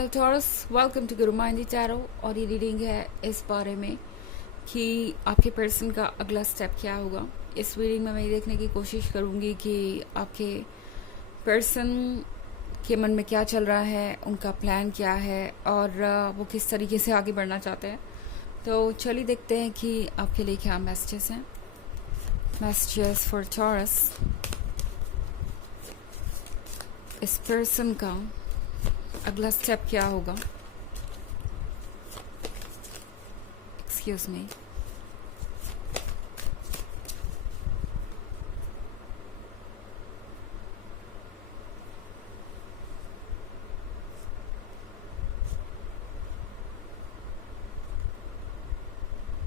Hello taurus, welcome to Guru माइंडी tarot. और ये reading है इस बारे में कि आपके पर्सन का अगला स्टेप क्या होगा। इस रीडिंग में मैं ये देखने की कोशिश करूँगी कि आपके पर्सन के मन में क्या चल रहा है, उनका प्लान क्या है और वो किस तरीके से आगे बढ़ना चाहते हैं। तो चलिए देखते हैं कि आपके लिए क्या मैसेजेस हैं। Messages for taurus. इस पर्सन का अगला स्टेप क्या होगा। Excuse me.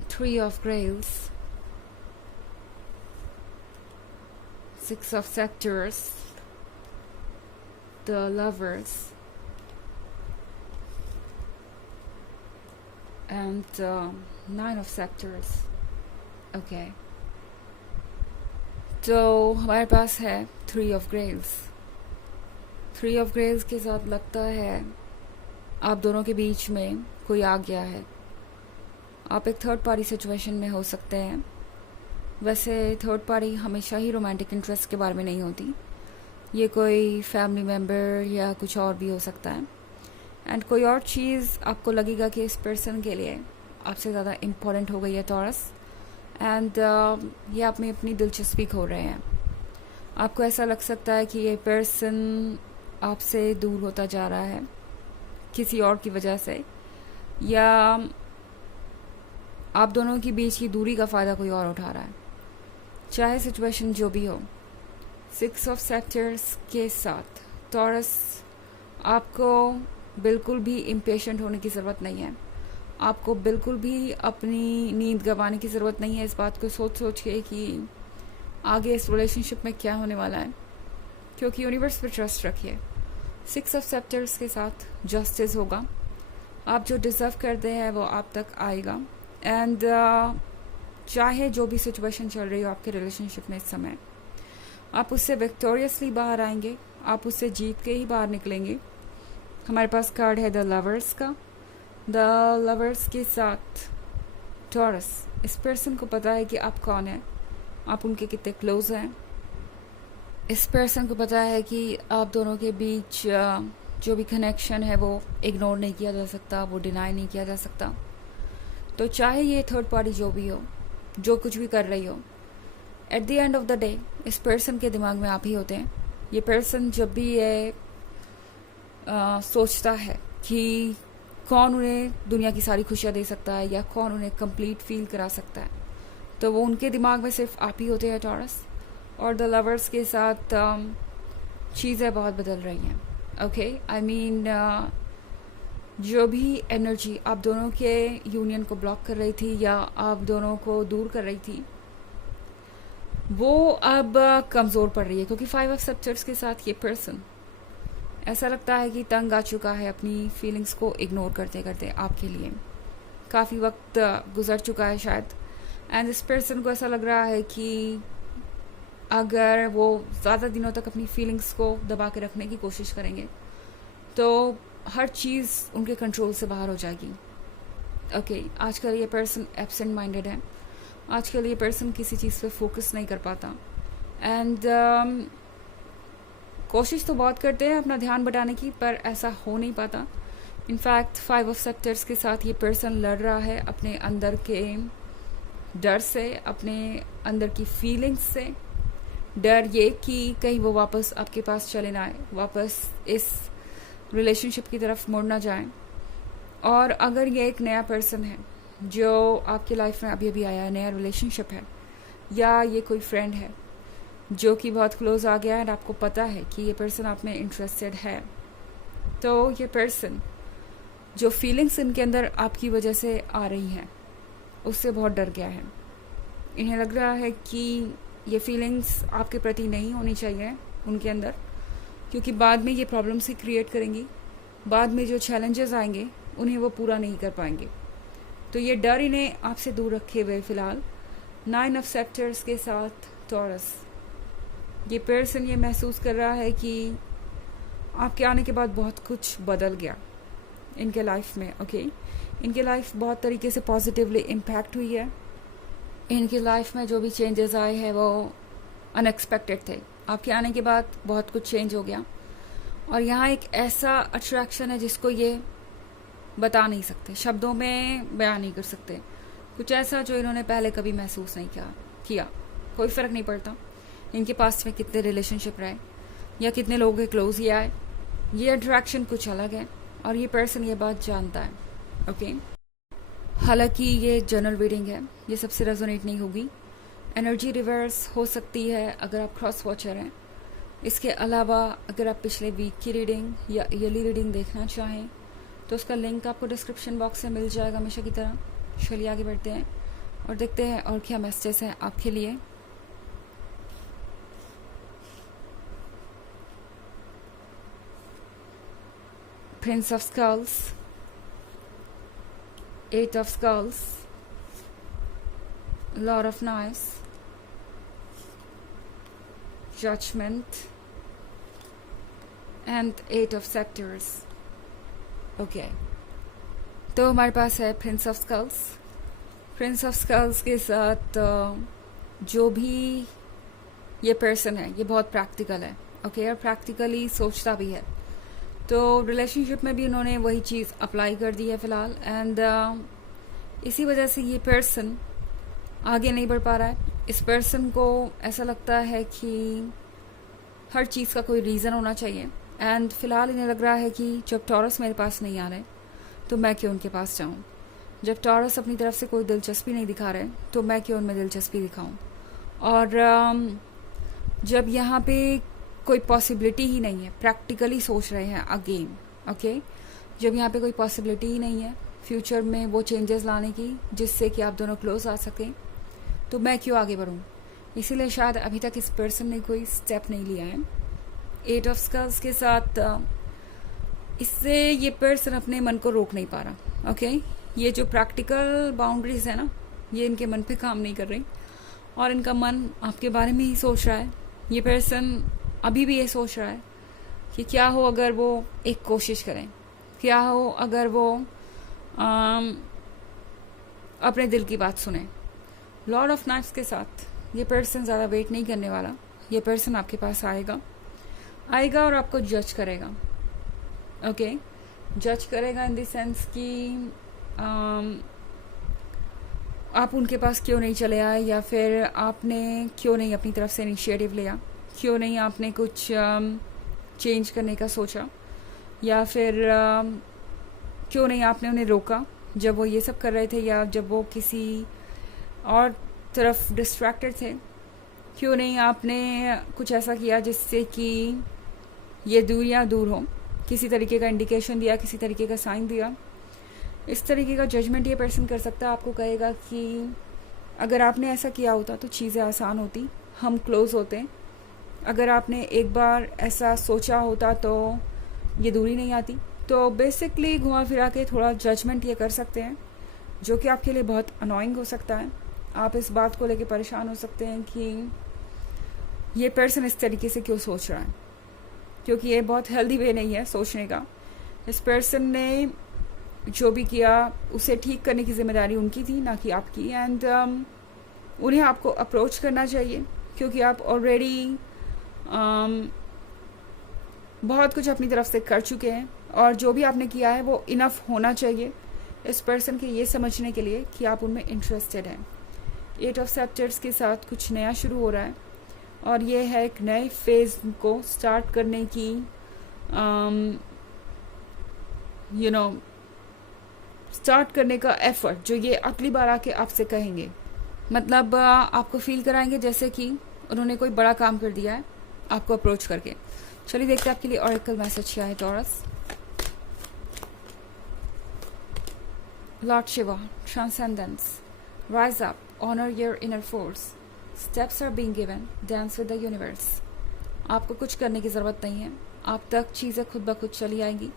Three of Grails, Six of Scepters, the Lovers, and Nine of Scepters. Okay. तो हमारे पास है Three of Grails. Three of Grails के साथ लगता है आप दोनों के बीच में कोई आ गया है। आप एक थर्ड पार्टी सिचुएशन में हो सकते हैं। वैसे थर्ड पार्टी हमेशा ही रोमांटिक इंटरेस्ट के बारे में नहीं होती। ये कोई फैमिली मेम्बर या कुछ और भी हो सकता है। एंड कोई और चीज़ आपको लगेगा कि इस पर्सन के लिए आपसे ज़्यादा इम्पोर्टेंट हो गई है टॉरस। एंड ये आप में अपनी दिलचस्पी खो रहे हैं। आपको ऐसा लग सकता है कि ये पर्सन आपसे दूर होता जा रहा है किसी और की वजह से, या आप दोनों के बीच की दूरी का फ़ायदा कोई और उठा रहा है। चाहे सिचुएशन जो भी हो, सिक्स ऑफ सेक्टर्स के साथ टॉरस, आपको बिल्कुल भी इम्पेशेंट होने की ज़रूरत नहीं है। आपको बिल्कुल भी अपनी नींद गंवाने की ज़रूरत नहीं है इस बात को सोच सोच के कि आगे इस रिलेशनशिप में क्या होने वाला है, क्योंकि यूनिवर्स पर ट्रस्ट रखिए। सिक्स ऑफ सेक्टर्स के साथ जस्टिस होगा। आप जो डिज़र्व करते हैं वो आप तक आएगा। एंड चाहे जो भी सिचुएशन चल रही हो आपके रिलेशनशिप में इस समय, आप उससे विक्टोरियसली बाहर आएंगे। आप उससे जीत के ही बाहर निकलेंगे। हमारे पास कार्ड है द लवर्स का। द लवर्स के साथ टॉरस, इस पर्सन को पता है कि आप कौन है, आप उनके कितने क्लोज हैं। इस पर्सन को पता है कि आप दोनों के बीच जो भी कनेक्शन है वो इग्नोर नहीं किया जा सकता, वो डिनाई नहीं किया जा सकता। तो चाहे ये थर्ड पार्टी जो भी हो, जो कुछ भी कर रही हो, at the end of the day इस पर्सन के दिमाग में आप ही होते हैं। ये पर्सन जब भी ये सोचता है कि कौन उन्हें दुनिया की सारी खुशियाँ दे सकता है या कौन उन्हें कंप्लीट फील करा सकता है, तो वो उनके दिमाग में सिर्फ आप ही होते हैं टॉरस। और द लवर्स के साथ चीज़ें बहुत बदल रही हैं। ओके, आई मीन जो भी एनर्जी आप दोनों के यूनियन को ब्लॉक कर रही थी या आप दोनों को दूर कर रही थी, वो अब कमज़ोर पड़ रही है, क्योंकि फाइव ऑफ सेक्टर्स के साथ ये पर्सन ऐसा लगता है कि तंग आ चुका है अपनी फीलिंग्स को इग्नोर करते करते। आपके लिए काफ़ी वक्त गुजर चुका है शायद। एंड इस पर्सन को ऐसा लग रहा है कि अगर वो ज़्यादा दिनों तक अपनी फीलिंग्स को दबा के रखने की कोशिश करेंगे तो हर चीज़ उनके कंट्रोल से बाहर हो जाएगी। ओके, आजकल ये पर्सन एब्सेंट माइंडेड है। आजकल ये पर्सन किसी चीज़ पे फोकस नहीं कर पाता। एंड कोशिश तो बहुत करते हैं अपना ध्यान बटाने की, पर ऐसा हो नहीं पाता। इनफैक्ट फाइव ऑफ सेक्टर्स के साथ ये पर्सन लड़ रहा है अपने अंदर के डर से, अपने अंदर की फीलिंग्स से। डर ये कि कहीं वो वापस आपके पास चले ना आए, वापस इस रिलेशनशिप की तरफ मुड़ ना जाए। और अगर ये एक नया पर्सन है जो आपकी लाइफ में अभी अभी आया है, नया रिलेशनशिप है, या ये कोई फ्रेंड है जो कि बहुत क्लोज आ गया है और आपको पता है कि ये पर्सन आप में इंटरेस्टेड है, तो ये पर्सन जो फीलिंग्स इनके अंदर आपकी वजह से आ रही हैं उससे बहुत डर गया है। इन्हें लग रहा है कि ये फीलिंग्स आपके प्रति नहीं होनी चाहिए उनके अंदर, क्योंकि बाद में ये प्रॉब्लम्स ही क्रिएट करेंगी। बाद में जो चैलेंजेस आएंगे उन्हें वो पूरा नहीं कर पाएंगे। तो ये डर इन्हें आपसे दूर रखे हुए फ़िलहाल। नाइन ऑफ सेक्टर्स के साथ टॉरस, ये पर्सन ये महसूस कर रहा है कि आपके आने के बाद बहुत कुछ बदल गया। इनके लाइफ में। ओके, इनके लाइफ बहुत तरीके से पॉजिटिवली इम्पैक्ट हुई है। इनकी लाइफ में जो भी चेंजेस आए हैं वो अनएक्सपेक्टेड थे। आपके आने के बाद बहुत कुछ चेंज हो गया, और यहाँ एक ऐसा अट्रैक्शन है जिसको ये बता नहीं सकते, शब्दों में बयान नहीं कर सकते। कुछ ऐसा जो इन्होंने पहले कभी महसूस नहीं किया। कोई फ़र्क नहीं पड़ता इनके पास में कितने रिलेशनशिप रहे या कितने लोगों के क्लोज ये आए, ये अट्रैक्शन कुछ अलग है और ये पर्सन ये बात जानता है। ओके, हालांकि ये जनरल रीडिंग है, ये सबसे रेजोनेट नहीं होगी। एनर्जी रिवर्स हो सकती है अगर आप क्रॉस वॉचर हैं। इसके अलावा अगर आप पिछले वीक की रीडिंग या ईयरली रीडिंग देखना चाहें तो उसका लिंक आपको डिस्क्रिप्शन बॉक्स में मिल जाएगा हमेशा की तरह। चलिए आगे बढ़ते हैं और देखते हैं और क्या मैसेजेस हैं आपके लिए। Prince of Skulls, Eight of Skulls, Lord of Knives, Judgment, and Eight of Scepters. Okay, तो हमारे पास है prince of skulls. Prince of skulls के साथ जो भी ये पर्सन है ये बहुत प्रैक्टिकल है। ओके, और प्रैक्टिकली सोचता भी है। तो रिलेशनशिप में भी उन्होंने वही चीज़ अप्लाई कर दी है फ़िलहाल, एंड इसी वजह से ये पर्सन आगे नहीं बढ़ पा रहा है। इस पर्सन को ऐसा लगता है कि हर चीज़ का कोई रीज़न होना चाहिए, एंड फ़िलहाल इन्हें लग रहा है कि जब टॉरस मेरे पास नहीं आ रहे तो मैं क्यों उनके पास जाऊं। जब टॉरस अपनी तरफ से कोई दिलचस्पी नहीं दिखा रहे तो मैं क्यों उनमें दिलचस्पी दिखाऊं। और जब यहाँ पे कोई पॉसिबिलिटी ही नहीं है, प्रैक्टिकली सोच रहे हैं अगेन। ओके, जब यहाँ पे कोई पॉसिबिलिटी ही नहीं है फ्यूचर में वो चेंजेस लाने की जिससे कि आप दोनों क्लोज आ सकें, तो मैं क्यों आगे बढ़ूँ। इसीलिए शायद अभी तक इस पर्सन ने कोई स्टेप नहीं लिया है। एट ऑफ स्कल्स के साथ इससे ये पर्सन अपने मन को रोक नहीं पा रहा। ओके, ये जो प्रैक्टिकल बाउंड्रीज है ना, ये इनके मन पे काम नहीं कर रही और इनका मन आपके बारे में ही सोच रहा है। ये पर्सन अभी भी ये सोच रहा है कि क्या हो अगर वो एक कोशिश करें, क्या हो अगर वो अपने दिल की बात सुने। लॉर्ड ऑफ नाइट्स के साथ ये पर्सन ज़्यादा वेट नहीं करने वाला। ये पर्सन आपके पास आएगा और आपको जज करेगा। ओके, जज करेगा इन द सेंस कि आप उनके पास क्यों नहीं चले आए, या फिर आपने क्यों नहीं अपनी तरफ से इनिशिएटिव लिया, क्यों नहीं आपने कुछ चेंज करने का सोचा, या फिर क्यों नहीं आपने उन्हें रोका जब वो ये सब कर रहे थे, या जब वो किसी और तरफ डिस्ट्रैक्टेड थे। क्यों नहीं आपने कुछ ऐसा किया जिससे कि ये दूरियां दूर हों, किसी तरीके का इंडिकेशन दिया, किसी तरीके का साइन दिया। इस तरीके का जजमेंट ये पर्सन कर सकता है। आपको कहेगा कि अगर आपने ऐसा किया होता तो चीज़ें आसान होती, हम क्लोज होते। अगर आपने एक बार ऐसा सोचा होता तो ये दूरी नहीं आती। तो बेसिकली घुमा फिरा के थोड़ा जजमेंट ये कर सकते हैं, जो कि आपके लिए बहुत अनोइंग हो सकता है। आप इस बात को लेके परेशान हो सकते हैं कि ये पर्सन इस तरीके से क्यों सोच रहा है, क्योंकि ये बहुत हेल्दी वे नहीं है सोचने का। इस पर्सन ने जो भी किया उसे ठीक करने की जिम्मेदारी उनकी थी, ना कि आपकी। एंड उन्हें आपको अप्रोच करना चाहिए, क्योंकि आप ऑलरेडी बहुत कुछ अपनी तरफ से कर चुके हैं, और जो भी आपने किया है वो इनफ होना चाहिए इस पर्सन के ये समझने के लिए कि आप उनमें इंटरेस्टेड हैं। एट ऑफ सेप्टर्स के साथ कुछ नया शुरू हो रहा है, और ये है एक नए फेज को स्टार्ट करने की स्टार्ट करने का एफर्ट जो ये अगली बार आके आपसे कहेंगे। मतलब आपको फील कराएंगे जैसे कि उन्होंने कोई बड़ा काम कर दिया है आपको अप्रोच करके। चलिए देखते हैं आपके लिए ऑरेकल मैसेज क्या है Taurus. Lord Shiva, transcendence, rise up, honour your inner force, steps are being given, dance with the universe. आपको कुछ करने की ज़रूरत नहीं है, आप तक चीज़ें खुद ब खुद चली आएंगी।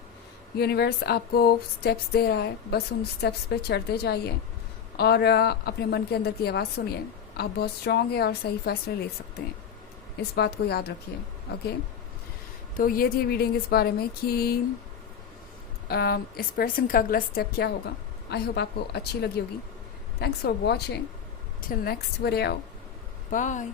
यूनिवर्स आपको स्टेप्स दे रहा है, बस उन स्टेप्स पे चढ़ते जाइए और अपने मन के अंदर की आवाज़ सुनिए। आप बहुत स्ट्रांग है और सही फैसले ले सकते हैं, इस बात को याद रखिए। ओके, तो ये थी रीडिंग इस बारे में कि इस पर्सन का अगला स्टेप क्या होगा। आई होप आपको अच्छी लगी होगी। Thanks for watching. Till next video, bye.